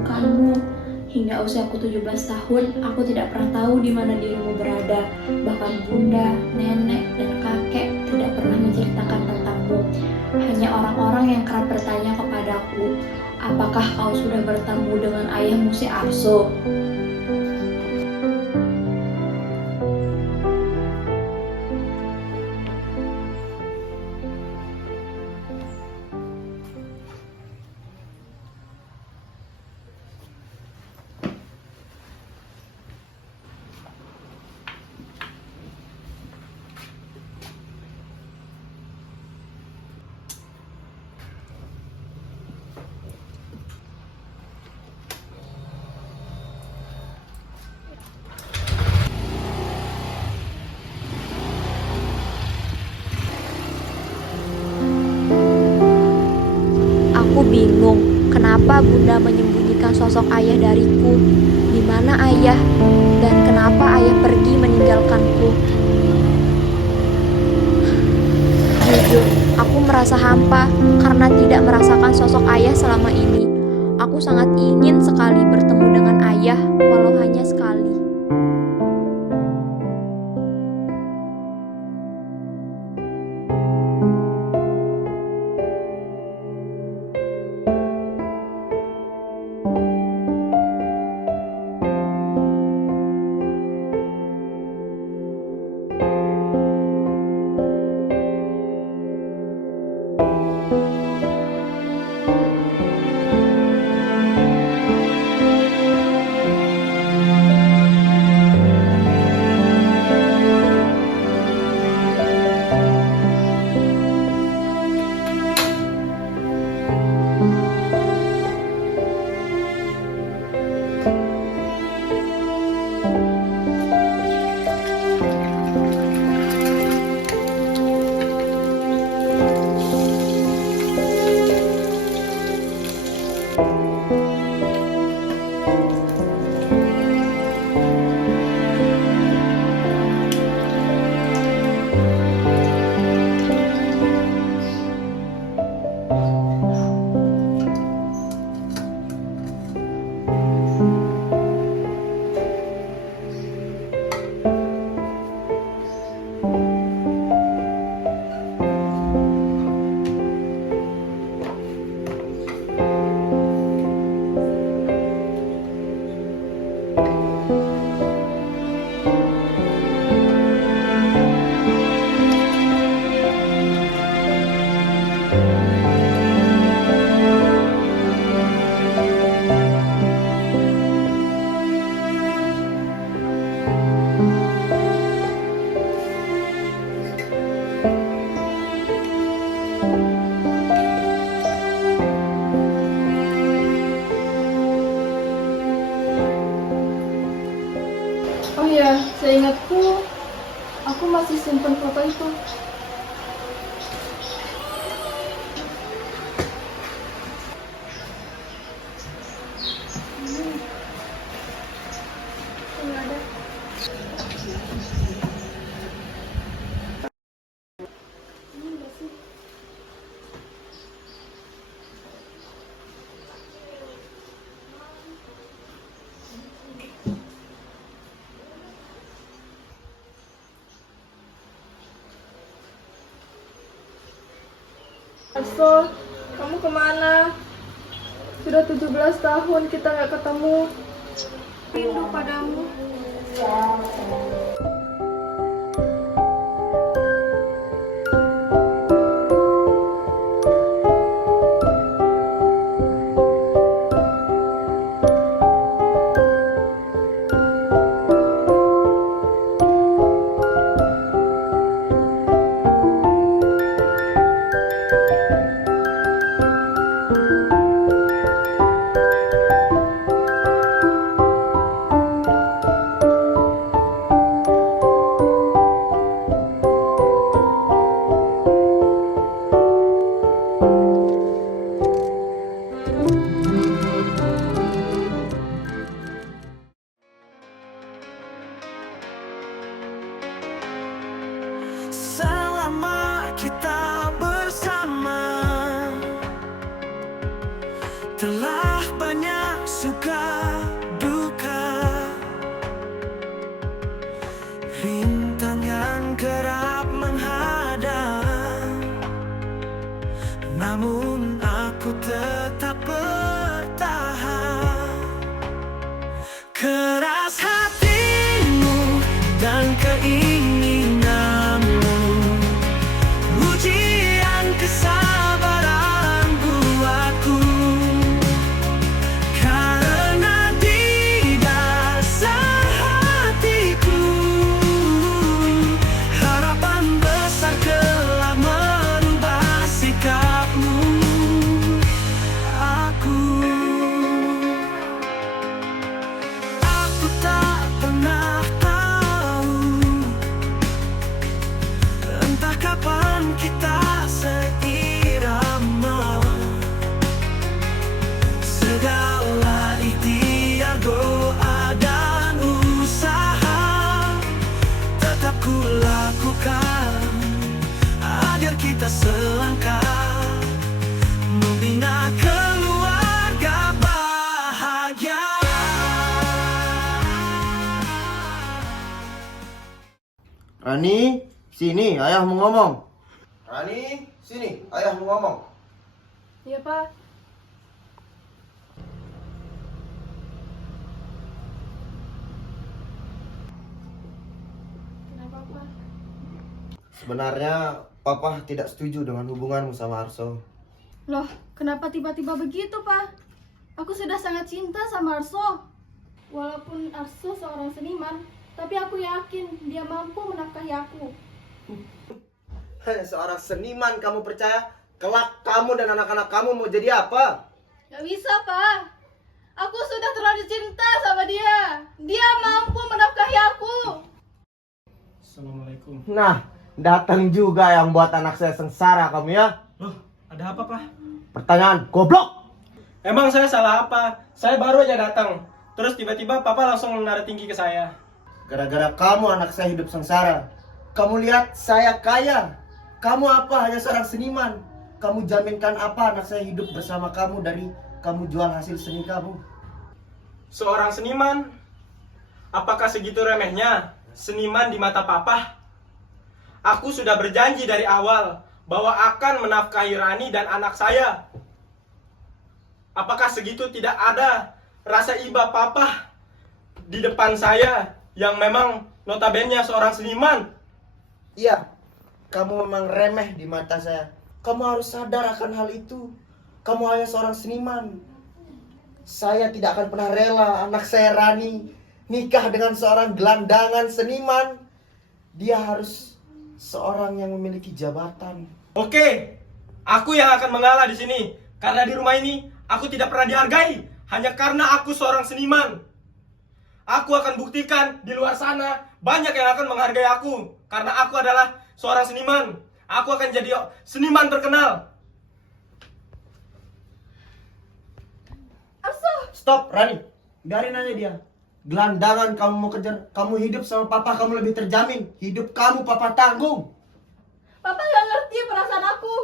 merindukanmu. Hingga usiaku 17 tahun, aku tidak pernah tahu di mana dirimu berada. Bahkan bunda, nenek, dan kakek tidak pernah menceritakan tentangmu. Hanya orang-orang yang kerap bertanya kepadaku, apakah kau sudah bertemu dengan ayahmu si Arso? Aku bingung, kenapa Bunda menyembunyikan sosok ayah dariku? Di mana ayah? Dan kenapa ayah pergi meninggalkanku? Jujur, aku merasa hampa karena tidak merasakan sosok ayah selama ini. Aku sangat ingin sekali bertemu dengan ayah, walau hanya sekali. Oh iya, seingatku aku masih simpan foto itu. Ini ada. Ini enggak sih? Arso, kamu kemana? Sudah 17 tahun kita nggak ketemu. Rindu padamu. Selama kita bersama, telah banyak Rintang yang kerap menghadang, namun aku tetap bertahan. Keras hatimu dan keinginanmu, ujian kesabaran buatku. Karena di dasar hatiku, harapan besar kelak merubah sikapmu. Aku tak pernah tahu entah kapan kita seirama. Segala ikhtiar, doa dan usaha tetap ku lakukan agar kita selangkah membina keluarga bahagia. Rani, sini, ayah mau ngomong. Rani, sini, ayah mau ngomong. Iya, Pak. Kenapa, Pak? Sebenarnya Papa tidak setuju dengan hubunganmu sama Arso. Loh, kenapa tiba-tiba begitu, Pak? Aku sudah sangat cinta sama Arso. Walaupun Arso seorang seniman, tapi aku yakin dia mampu menafkahi aku. Hanya seorang seniman kamu percaya? Kelak kamu dan anak-anak kamu mau jadi apa? Gak bisa, Pak. Aku sudah terlalu cinta sama dia. Dia mampu menafkahi aku. Assalamualaikum. Nah, datang juga yang buat anak saya sengsara kamu ya. Loh, ada apa, Pak? Pertanyaan, goblok! Emang saya salah apa? Saya baru aja datang. Terus tiba-tiba Papa langsung menaruh tinggi ke saya. Gara-gara kamu anak saya hidup sengsara. Kamu lihat saya kaya. Kamu apa? Hanya seorang seniman. Kamu jaminkan apa anak saya hidup bersama kamu dari kamu jual hasil seni kamu? Seorang seniman? Apakah segitu remehnya seniman di mata Papa? Aku sudah berjanji dari awal bahwa akan menafkahi Rani dan anak saya. Apakah segitu tidak ada rasa iba Papa di depan saya yang memang notabene seorang seniman? Iya, kamu memang remeh di mata saya. Kamu harus sadar akan hal itu. Kamu hanya seorang seniman. Saya tidak akan pernah rela anak saya Rani nikah dengan seorang gelandangan seniman. Dia harus seorang yang memiliki jabatan. Oke, aku yang akan mengalah di sini. Karena di rumah ini aku tidak pernah dihargai hanya karena aku seorang seniman. Aku akan buktikan di luar sana banyak yang akan menghargai aku karena aku adalah seorang seniman. Aku akan jadi seniman terkenal. Stop, Rani. Biarin aja dia. Gelandangan kamu mau kejar. Kamu hidup sama papa kamu lebih terjamin. Hidup kamu papa tanggung. Papa gak ngerti perasaan aku.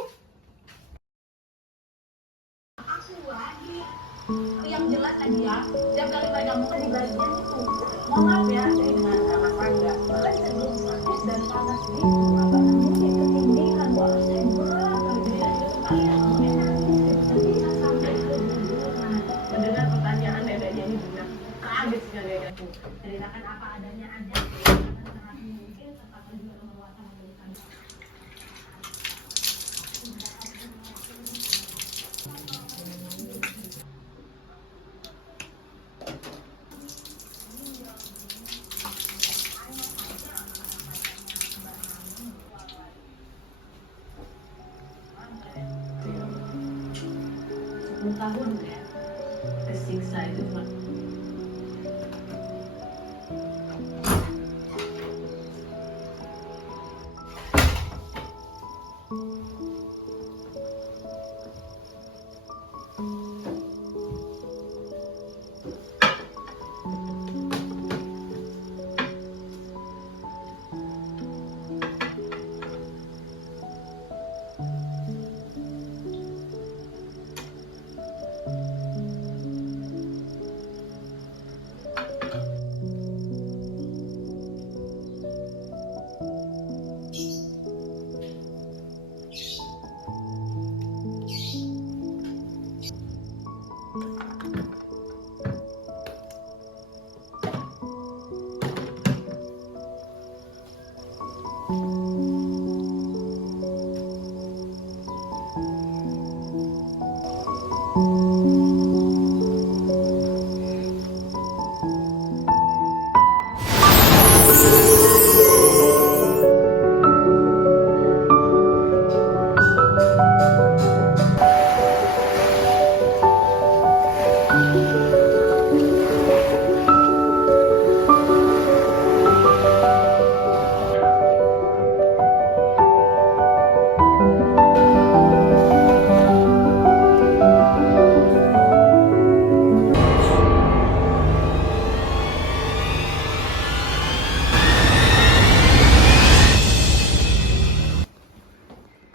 Yang jelas lagi ya, setiap kali pegang muka di bagian itu, mohon maaf ya, saya dengan anak tangga, bahkan sebelum sakit dan panas ini, abang mungkin ketindihan, wah saya berat, kalian tapi sampai keguguran, mendengar pertanyaan neneknya ini benar, kaget sekali aku, ceritakan apa adanya aja, sangat mungkin tetap juga mengeluarkan memberikan. Tahun ya, tersiksa itu Pak.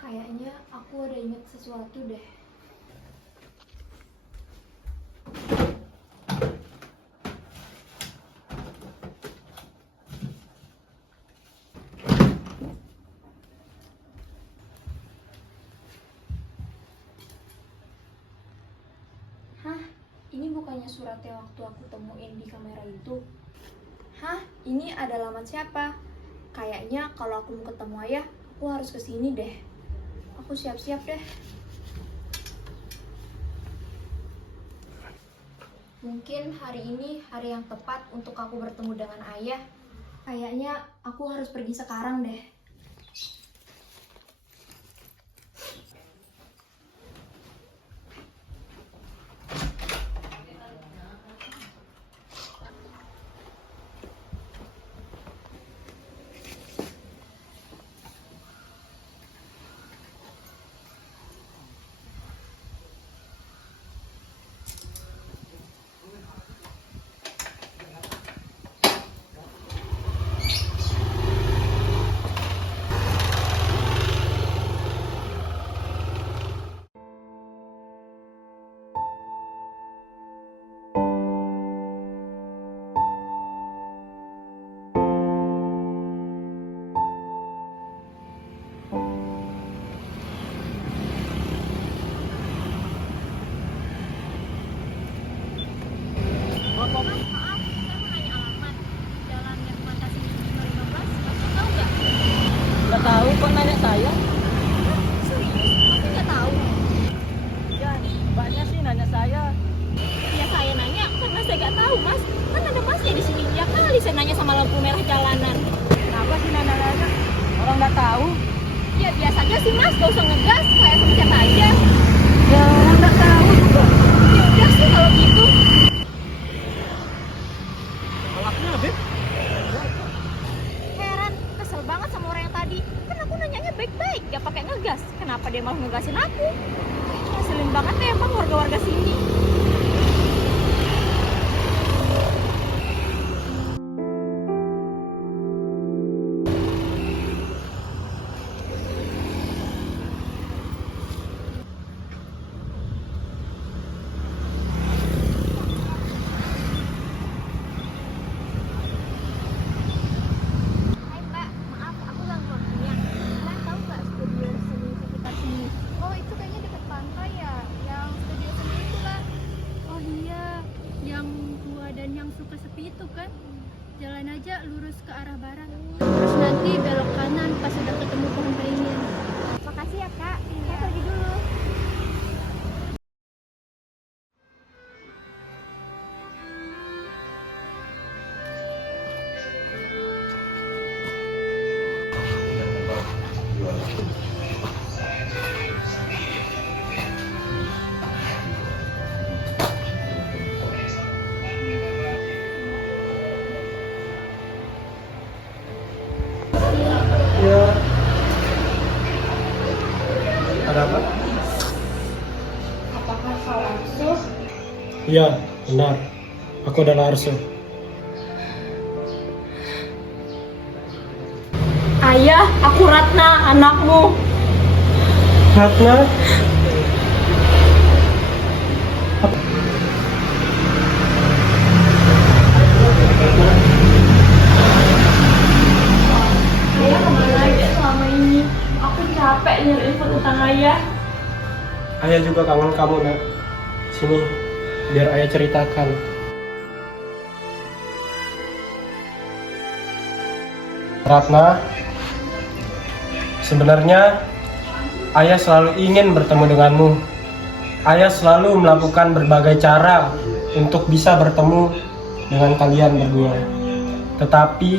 Kayaknya aku ada ingat sesuatu deh. Hah? Ini bukannya surat yang waktu aku temuin di kamera itu? Hah? Ini ada alamat siapa? Kayaknya kalau aku mau ketemu ayah, aku harus kesini deh. Aku siap-siap deh. Mungkin hari ini hari yang tepat untuk aku bertemu dengan ayah. Kayaknya aku harus pergi sekarang deh. Nggak tahu kok nanya saya. Aku nggak tahu. Ya, mbaknya sih nanya saya. Ya saya nanya karena saya nggak tahu mas. Kan ada masnya di sini. Ya kali saya nanya sama lampu merah jalanan. Kenapa sih nanya-nanya? Orang nggak tahu. Ya biasa aja sih mas, gak usah ngegas. Kayak sama siapa aja. Ya, orang nggak tahu juga. Ya udah sih kalau gitu. Alaknya Beb. Heran, kesel banget sama orang yang tadi. Kan aku nanyanya baik-baik, gak pakai ngegas. Kenapa dia malah ngegasin aku? Ngeselin banget deh emang warga-warga sini. Hai mbak, maaf aku ganggu waktunya. Kalian tahu nggak studio seni sekitar sini? Oh, itu kayaknya dekat pantai ya, yang studio seni itu lah. Oh iya, yang tua dan yang suka sepi itu kan. Jalan aja lurus ke arah barat. Terus nanti belok kanan pas udah ketemu pohon beringin. Makasih ya kak, saya pergi dulu. Ya. Ada apa? Apakah kau Arso? Iya, benar. Aku adalah Arso. Ayah, aku Ratna, anakmu. Ratna? Ayah kemana aja selama ini? Aku capek nyariin utang ayah. Ayah juga kangen kamu, Nak. Sini, biar ayah ceritakan. Ratna, Sebenarnya ayah selalu ingin bertemu denganmu. Ayah selalu melakukan berbagai cara untuk bisa bertemu dengan kalian berdua. Tetapi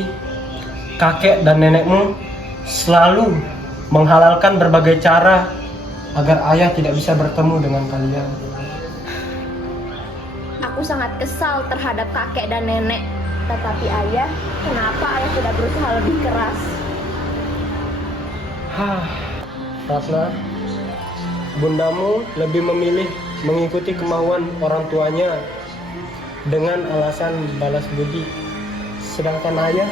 kakek dan nenekmu selalu menghalalkan berbagai cara agar ayah tidak bisa bertemu dengan kalian. Aku sangat kesal terhadap kakek dan nenek. Tetapi ayah, kenapa ayah tidak berusaha lebih keras? Ratna, bundamu lebih memilih mengikuti kemauan orang tuanya dengan alasan balas budi. Sedangkan ayah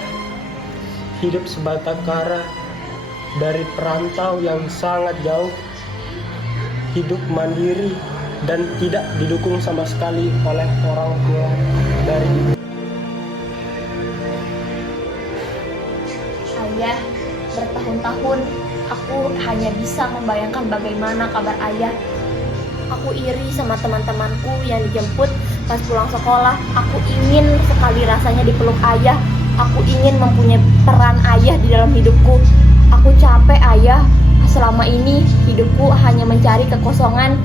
hidup sebatang kara dari perantau yang sangat jauh, hidup mandiri dan tidak didukung sama sekali oleh orang tua dari ibu. Ayah, bertahun-tahun aku hanya bisa membayangkan bagaimana kabar ayah. Aku iri sama teman-temanku yang dijemput pas pulang sekolah. Aku ingin sekali rasanya dipeluk ayah. Aku ingin mempunyai peran ayah di dalam hidupku. Aku capek ayah. Selama ini hidupku hanya mencari kekosongan.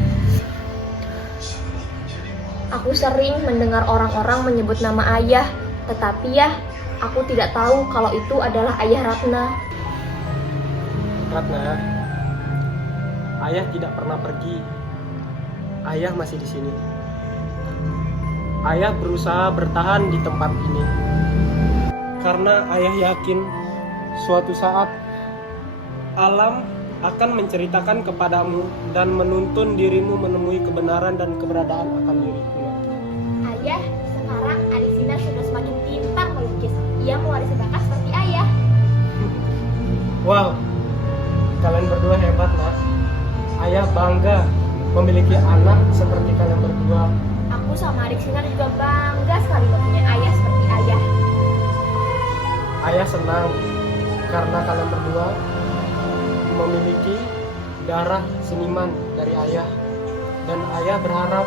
Aku sering mendengar orang-orang menyebut nama ayah, tetapi ya, aku tidak tahu kalau itu adalah ayah Ratna. Ratna, ayah tidak pernah pergi. Ayah masih di sini. Ayah berusaha bertahan di tempat ini karena ayah yakin suatu saat alam akan menceritakan kepadamu dan menuntun dirimu menemui kebenaran dan keberadaan akan diriku. Ayah, sekarang adik Sinar sudah semakin pintar melukis. Ia mewarisi bakat seperti ayah. Wow, kalian berdua hebat, nak. Ayah bangga memiliki anak seperti kalian berdua. Aku sama adik Sinar juga bangga sekali mempunyai ayah seperti ayah. Ayah senang karena kalian berdua memiliki darah seniman dari ayah, dan ayah berharap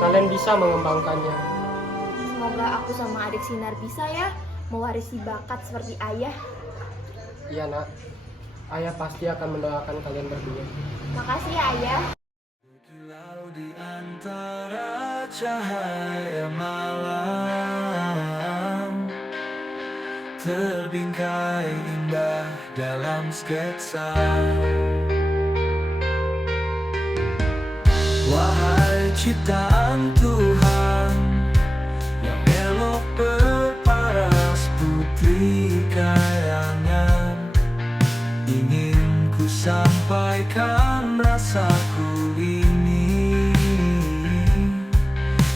kalian bisa mengembangkannya. Semoga aku sama adik Sinar bisa ya mewarisi bakat seperti ayah. Iya, nak. Ayah pasti akan mendoakan kalian berdua. Makasih ya ayah. Lalu di antara cahaya malam terbingkai indah dalam sketsa. Wahai ciptaan Tuhan yang elok berparas putri kayangan, ingin ku sampaikan rasaku ini,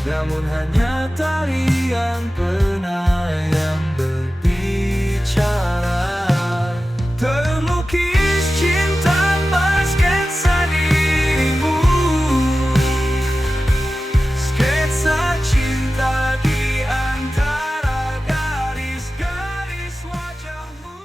namun hanya tarian pena yang berbicara. Terlukis cinta pas sketsa dirimu, sketsa cinta di antara garis-garis wajahmu.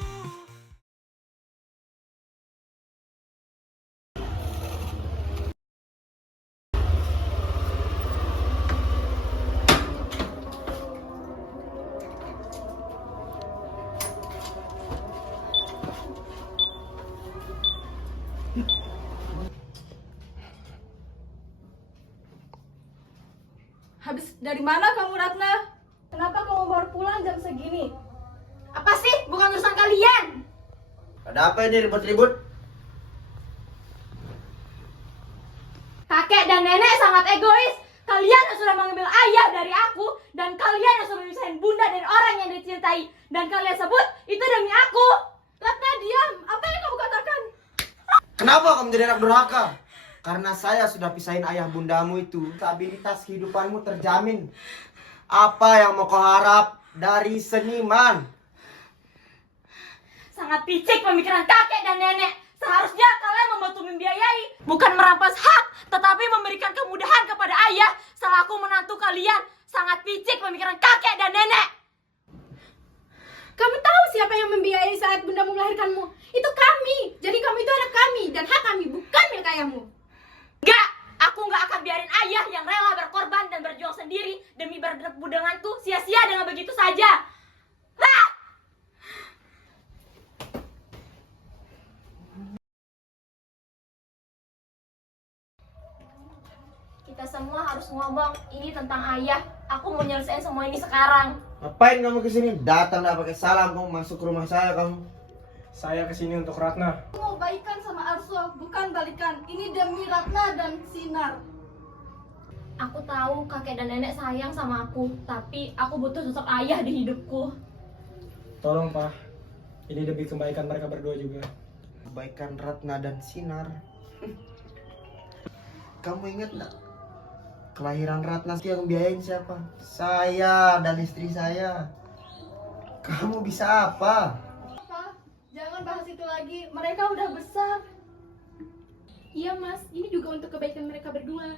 Habis dari mana kamu, Ratna? Kenapa kamu baru pulang jam segini? Apa sih? Bukan urusan kalian. Ada apa ini ribut-ribut? Kakek dan nenek sangat egois. Kalian yang sudah mengambil ayah dari aku, dan kalian yang sudah memisahkan bunda dan orang yang dicintai, dan kalian sebut itu demi aku. Ratna, diam. Apa yang kamu katakan? Kenapa kamu menjadi anak durhaka? Karena saya sudah pisahin ayah bundamu itu, stabilitas kehidupanmu terjamin. Apa yang mau kau harap dari seniman? Sangat picik pemikiran kakek dan nenek. Seharusnya kalian membantu membiayai, bukan merampas hak, tetapi memberikan kemudahan kepada ayah selaku menantu kalian. Sangat picik pemikiran kakek dan nenek. Kamu tahu siapa yang membiayai saat bunda melahirkanmu? Itu kami. Jadi kamu itu anak kami, dan hak kami bukan milik ayahmu. Enggak, aku nggak akan biarin ayah yang rela berkorban dan berjuang sendiri demi bertemu denganku sia-sia dengan begitu saja. semua harus ngomong. Ini tentang ayah. Aku mau nyelesain semua ini sekarang. Ngapain kamu kesini? Datang nggak pakai salam, kamu masuk ke rumah saya kamu. Saya kesini untuk Ratna. Aku mau baikan sama Arso, bukan balikan. Ini demi Ratna dan Sinar. Aku tahu kakek dan nenek sayang sama aku, tapi aku butuh sosok ayah di hidupku. Tolong Pak, ini demi kebaikan mereka berdua juga. Kebaikan Ratna dan Sinar. Kamu ingat nggak? Kelahiran Ratna yang biayain siapa? Saya dan istri saya. Kamu bisa apa? Pak, jangan bahas itu lagi. Mereka udah besar. Iya mas, ini juga untuk kebaikan mereka berdua.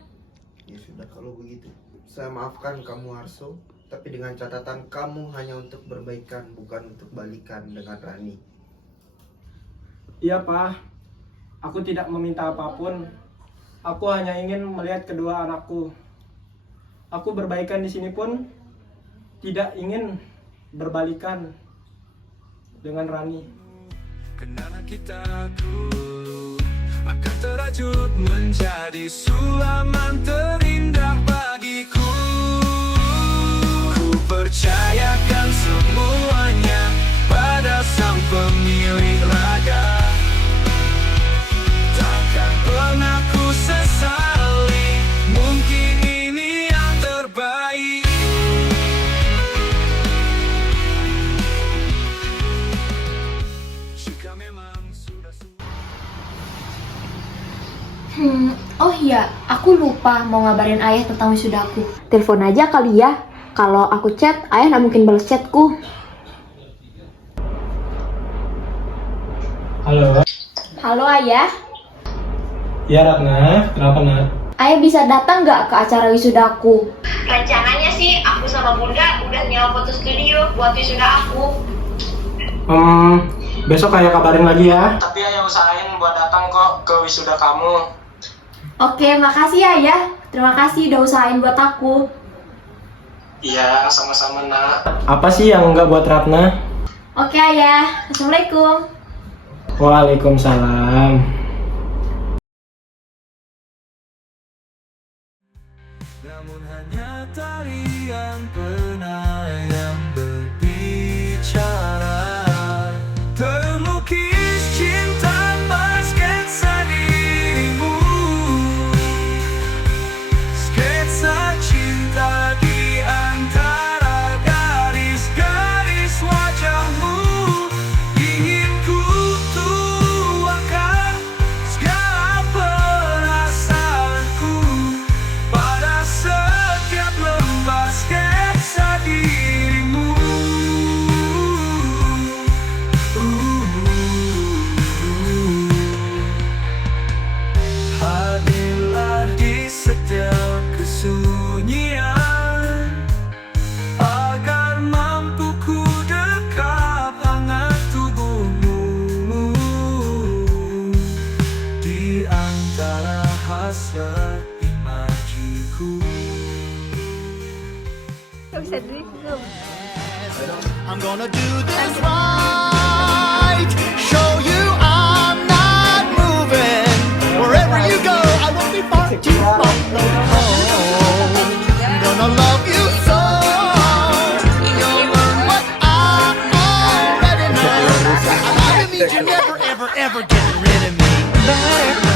Ya sudah kalau begitu. Saya maafkan kamu Arso, tapi dengan catatan kamu hanya untuk berbaikan, bukan untuk balikan dengan Rani. Iya Pak, aku tidak meminta apapun. Aku hanya ingin melihat kedua anakku. Aku berbaikan di sini pun tidak ingin berbalikan dengan Rani. Kenangan kita dulu akan terajut menjadi sulaman terindah bagiku. Ku percayakan semuanya pada sang pemilik raga. Takkan pernah ku sesali, mungkin ini yang terbaik. Jika memang sudah Oh iya, aku lupa mau ngabarin ayah tentang wisuda aku. Telepon aja kali ya. Kalau aku chat, ayah nggak mungkin balas chatku. Halo. Halo ayah, Ya Ratna, kenapa Nat? ayah bisa datang nggak ke acara wisuda aku? Rencananya sih aku sama Bunda udah nyewa foto studio buat wisuda aku. Besok ayah kabarin lagi ya. Tapi ayah usahain buat datang kok ke wisuda kamu. Oke, makasih ayah. Terima kasih udah usahain buat aku. Iya, sama-sama Nak. Apa sih yang enggak buat Ratna? Oke ayah, assalamualaikum. Waalaikumsalam. namun hanya tarian pena yang berbicara. Terlukis cinta pas sketsa dirimu, sketsa cinta di antara garis-garis wajahmu. Ingin ku tuangkan segala perasaanku pada setiap lembar sketsa dirimu. Hadirlah di setiap kesunyian, agar mampu ku dekap hangat tubuhmu di antara hasrat imajiku. I'm gonna do this right. Show you I'm not moving. Wherever you go, I won't be far to follow home. I'm gonna love you so. You'll learn what I already know. I need you never, ever, ever getting rid of me.